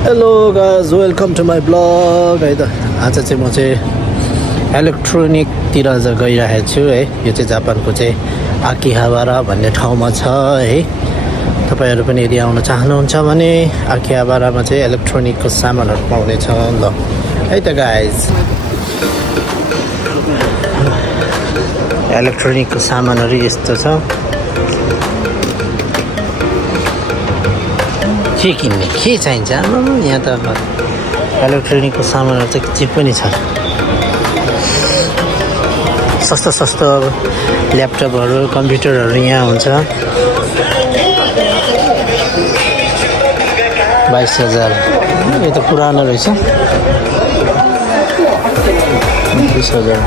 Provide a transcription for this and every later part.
Hello guys welcome to my blog है त आज चाहिँ म चाहिँ इलेक्ट्रोनिकतिर गइरहेको छु है। यो चाहिँ जापानको चाहिँ आकिहाबारा भन्ने ठाउँमा छ है। तपाईहरु पनि यदि आउन चाहनुहुन्छ भने आकिहाबारामा चाहिँ इलेक्ट्रोनिकको सामानहरु पाउनेछ ल है त गाइज। इलेक्ट्रोनिकको सामानहरु यस्तो छ। के किन्ने के चाहिन्छ यहाँ त इलेक्ट्रोनिकको सामानहरु चाहिँ जे पनि छ। सस्तो सस्तो ल्यापटपहरु कम्प्युटरहरु यहाँ हुन्छ। 22,000 यो त पुरानो रहेछ। 20,000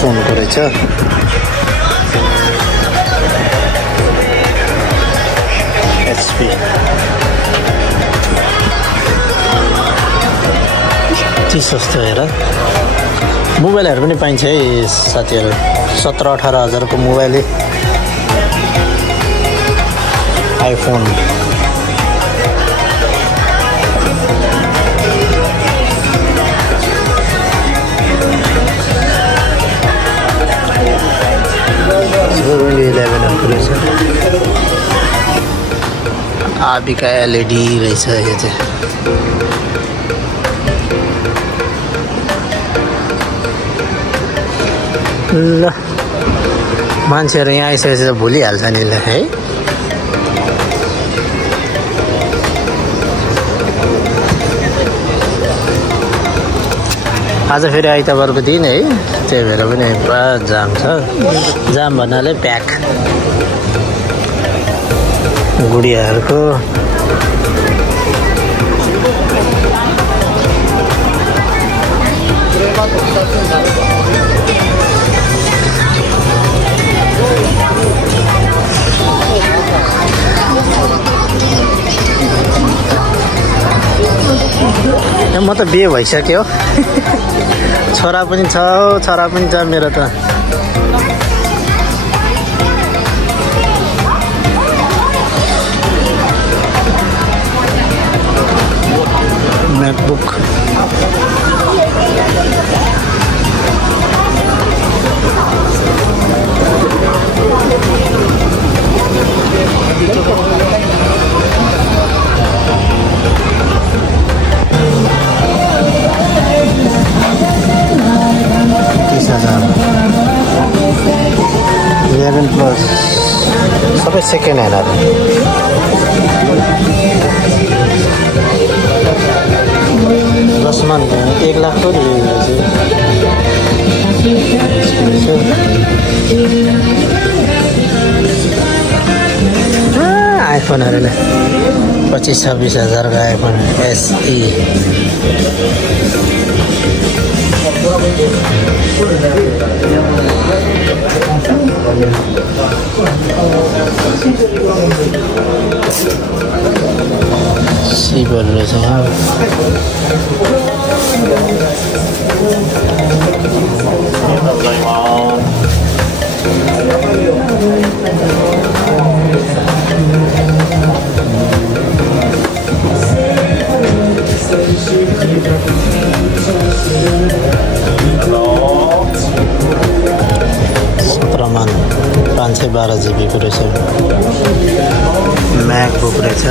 सोनको रहेछ। एचपी यति सस्तो हेर। मोबाइलहरु पनि पाइन्छ है साथीहरु। 17-18 हजारको मोबाइल आइफोन। आबिका एलईडी रहेछ यो चाहिँ। ल मान्छेहरु यहाँ आइसकेपछि त भुलिहाल्छ नि ल है। आज फेरि आइतबारको दिन है, त्यही भएर पनि पुरा जाम छ। जाम भन्नाले प्याक। गुडियाहरुको म त बिहे भइसक्यो। छोरा पनि छ मेरो त। MacBook प्लस सबै सेकेन्ड ह्यान्डहरु। दसमान 1 लाख को आइफोनहरु 25-26 हजार का आइफोन SE। सीबर रहेछ यहाँ। प्रमाण 512 GB को रहेछ। MacBook रहेछ।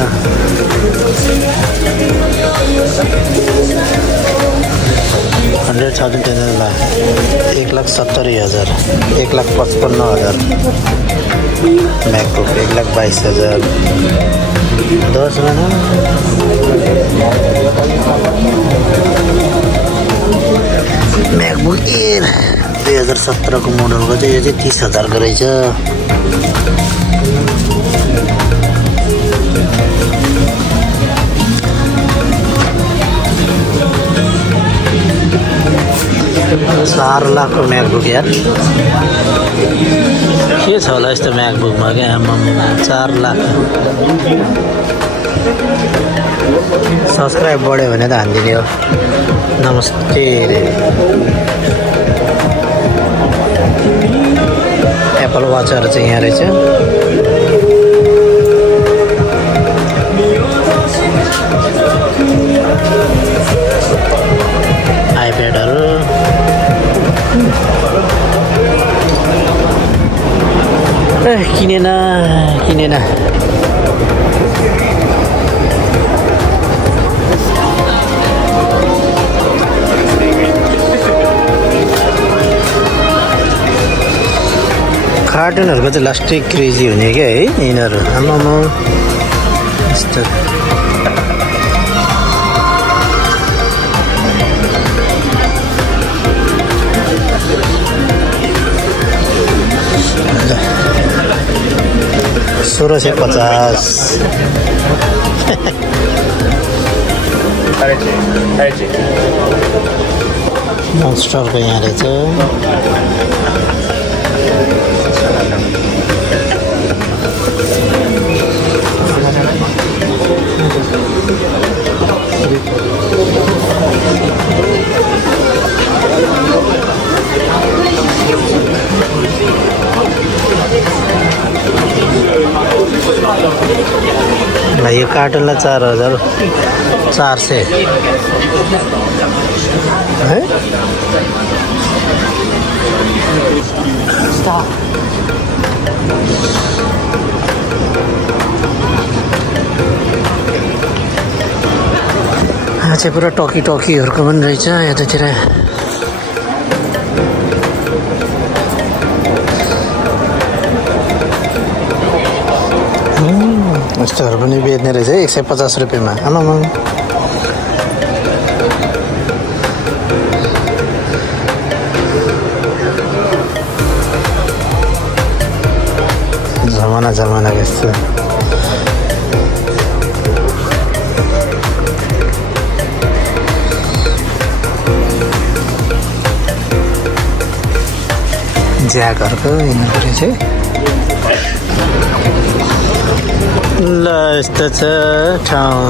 100,000 1,70,000 1,55,000। MacBook 1,22,000। 10 में MacBook Air 2017 को मोडल को चाहिँ यो चाहिँ 30,000 को रहेछ। $4 लाख को MacBook यार। के छ होला यस्तो MacBook मा के 4 लाख। सब्स्क्राइब बढ्यो भने त हान्दिने हो। नमस्ते। एप्पल वाचहरू चाहिँ यहाँ रहेछ आइप्याडहरू किनेन कार्टुनहरूको चाहिँ लास्टै क्रेजी हुने क्या है यिनीहरू आमामा यस्तो $1650 मोन्स्टरको यहाँ रहेछ यो कार्टुनलाई 4400 है चाहिँ पुरा टकीहरूको पनि रहेछ यतातिर यस्तोहरू पनि बेच्ने रहेछ 150 रुपियाँमा आमामा जमाना यस्तो ज्याकहरूको यिनीहरू रहेछ ल यस्तो छ ठाउँ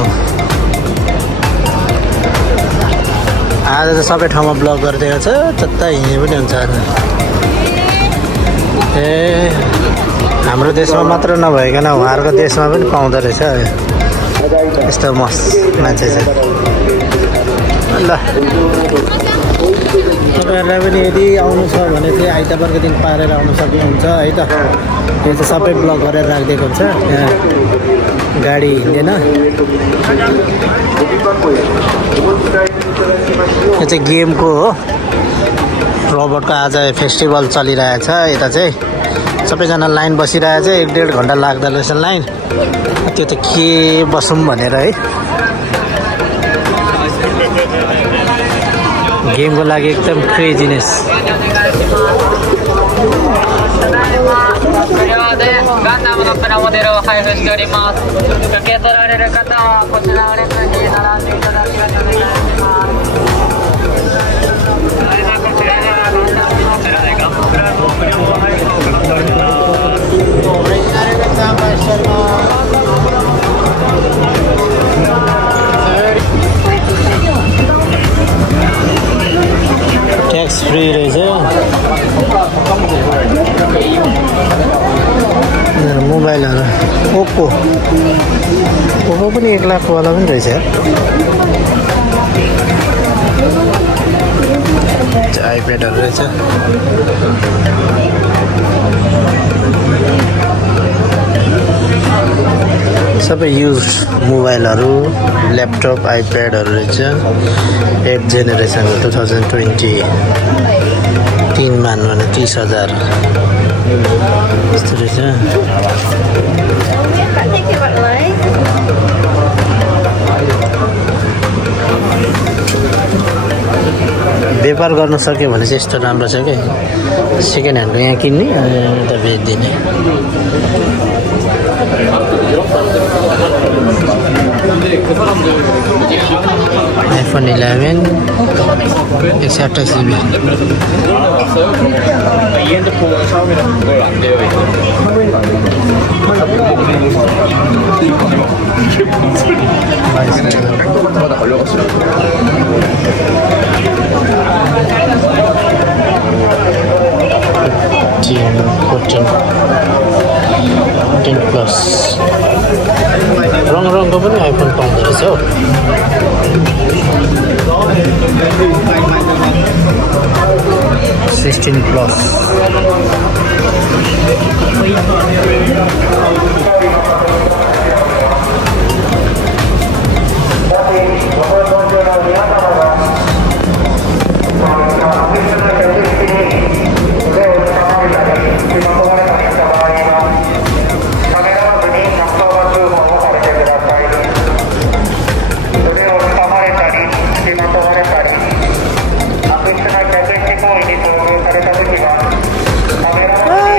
आज त सबै ठाउँमा ब्लग गरिदिएको छ जता हिँड्ने पनि हुन्छ आज ए हाम्रो देशमा मात्र नभइकन उहाँहरूको देशमा पनि पाउँदो रहेछ यस्तो मस्त मान्छे चाहिँ ल तपाईँहरूलाई पनि यदि आउनु छ भने चाहिँ आइतबारको दिन पारेर आउनु सक्नुहुन्छ है त यो चाहिँ सबै ब्लग गरेर राखिदिएको हुन्छ यहाँ गाडी हिँड्दैन यो चाहिँ गेमको हो रोबोटको आज फेस्टिभल चलिरहेछ यता चाहिँ सबैजना लाइन बसिरहेछ 1-1.5 घन्टा लाग्दो रहेछ लाइन त्यो त के बसौँ भनेर है गेमको लागि एकदम क्रेजीनेस ट्याक्स फ्री रहेछ मोबाइलहरू ओप्पो पनि 1 लाख वाला पनि रहेछ आइप्याडहरू रहेछ सबै युज मोबाइलहरू ल्यापटप आइप्याडहरू रहेछ 8th जेनेरेसन 2020 3 मान भने 30,000 यस्तो रहेछ व्यापार गर्न सक्यो भने चाहिँ यस्तो राम्रो छ क्या सेकेन्ड ह्यान्डको यहाँ किन्ने यता बेचिदिने iPhone 11 128 GB Cotton स्यामसङको पनि आइफोन पाउँदो रहेछ हौ। $16+।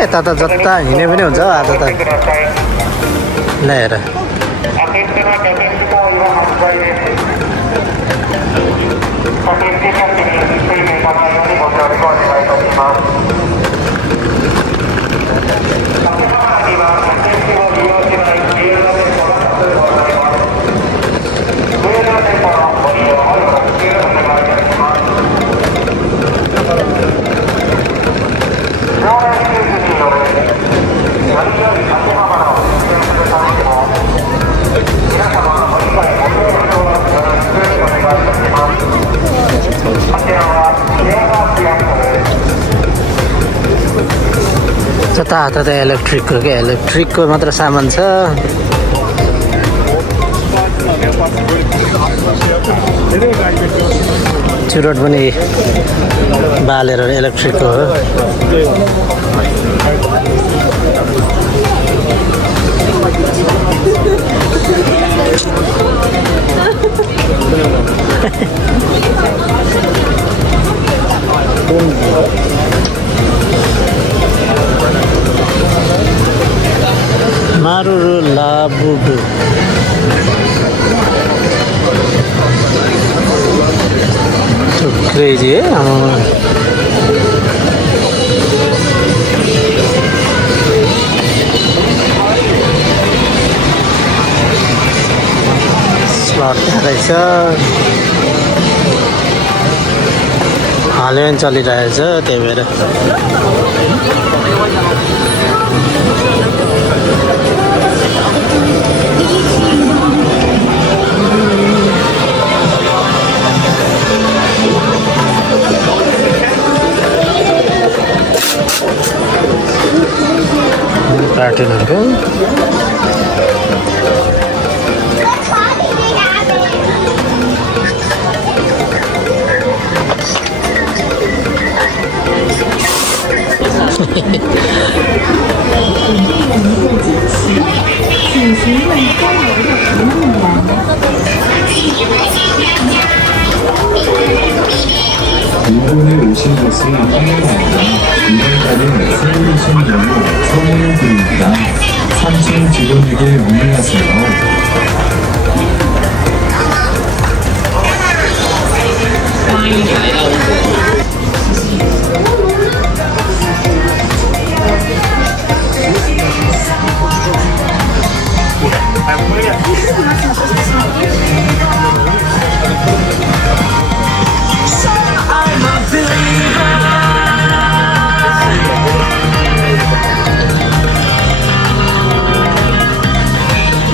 यता त जता हिँडे पनि हुन्छ आज त। ल हेर जताततै इलेक्ट्रिकको मात्र सामान छ। चुरोट पनि बालेर इलेक्ट्रिकको हो। मारुरु लाबुडु क्रेजी है। स्लट रहेछ, हालै पनि चलिरहेछ त्यही भएर। कार्टुनहरुको 일본에 오신 것을 환영합니다. 이번달은 서울 신정을 선물드립니다. 3층 직원에게 문의하세요.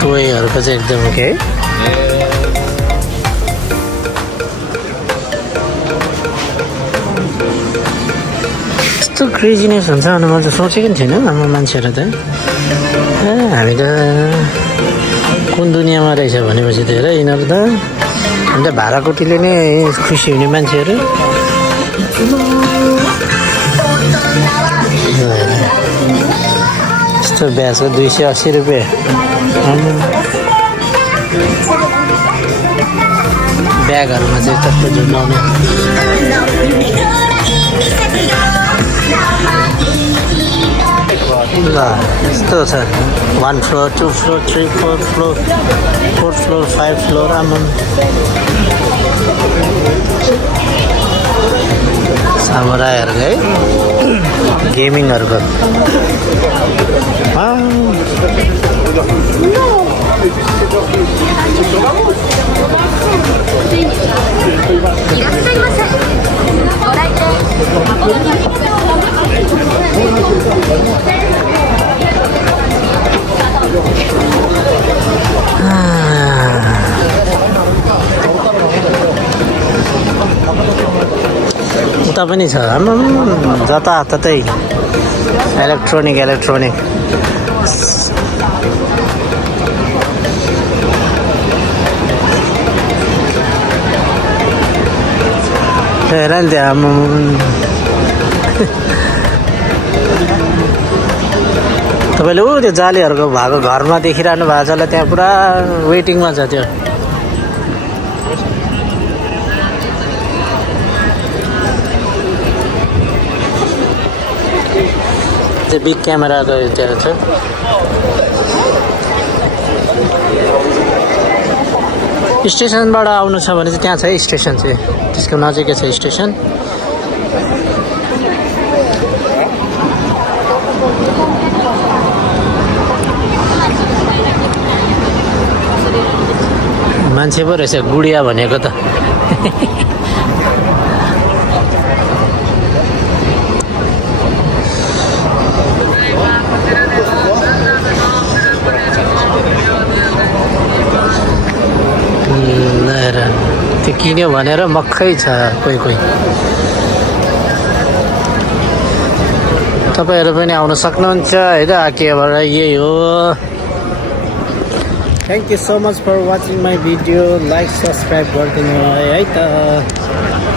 टोयहरुको चाहिँ एकदम ओके। यस्तो क्रेजीनेस हुन्छ भने मैले त सोचेको नि थिएन हाम्रो मान्छेहरू त। हामी त कुन दुनियाँमा रहेछ भनेपछि त हेर यिनीहरू त अन्त भाडाकोटीले नै खुसी हुने मान्छेहरू। यस्तो ब्याज हो 280 रुपियाँ। ब्यागहरुमा चाहिँ टक्क झुन्डाउने। ल यस्तो छ 1 floor 2 floor 3 4 floor 4 floor 5 floor. आम्म सामुराईहरुको है गेमिङहरुको। उता पनि छ जताततै इलेक्ट्रोनिक हेर नि त्यहाँ तपाईँले ऊ त्यो जालीहरूको भएको घरमा देखिरहनु भएको छ होला त्यहाँ पुरा वेटिङमा छ त्यो बिग क्यामेराको त्यहाँ छ स्टेसनबाट आउनु छ भने चाहिँ त्यहाँ छ स्टेसन चाहिँ त्यसको नजिकै छ स्टेसन मान्छे पो रहेछ गुडिया भनेको त त्यो किन्यो भनेर मक्खै छ कोही तपाईहरु पनि आउन सक्नुहुन्छ हैन आकेबाट यही हो Thank you so much for watching my video. Like, subscribe गरिदिनु है त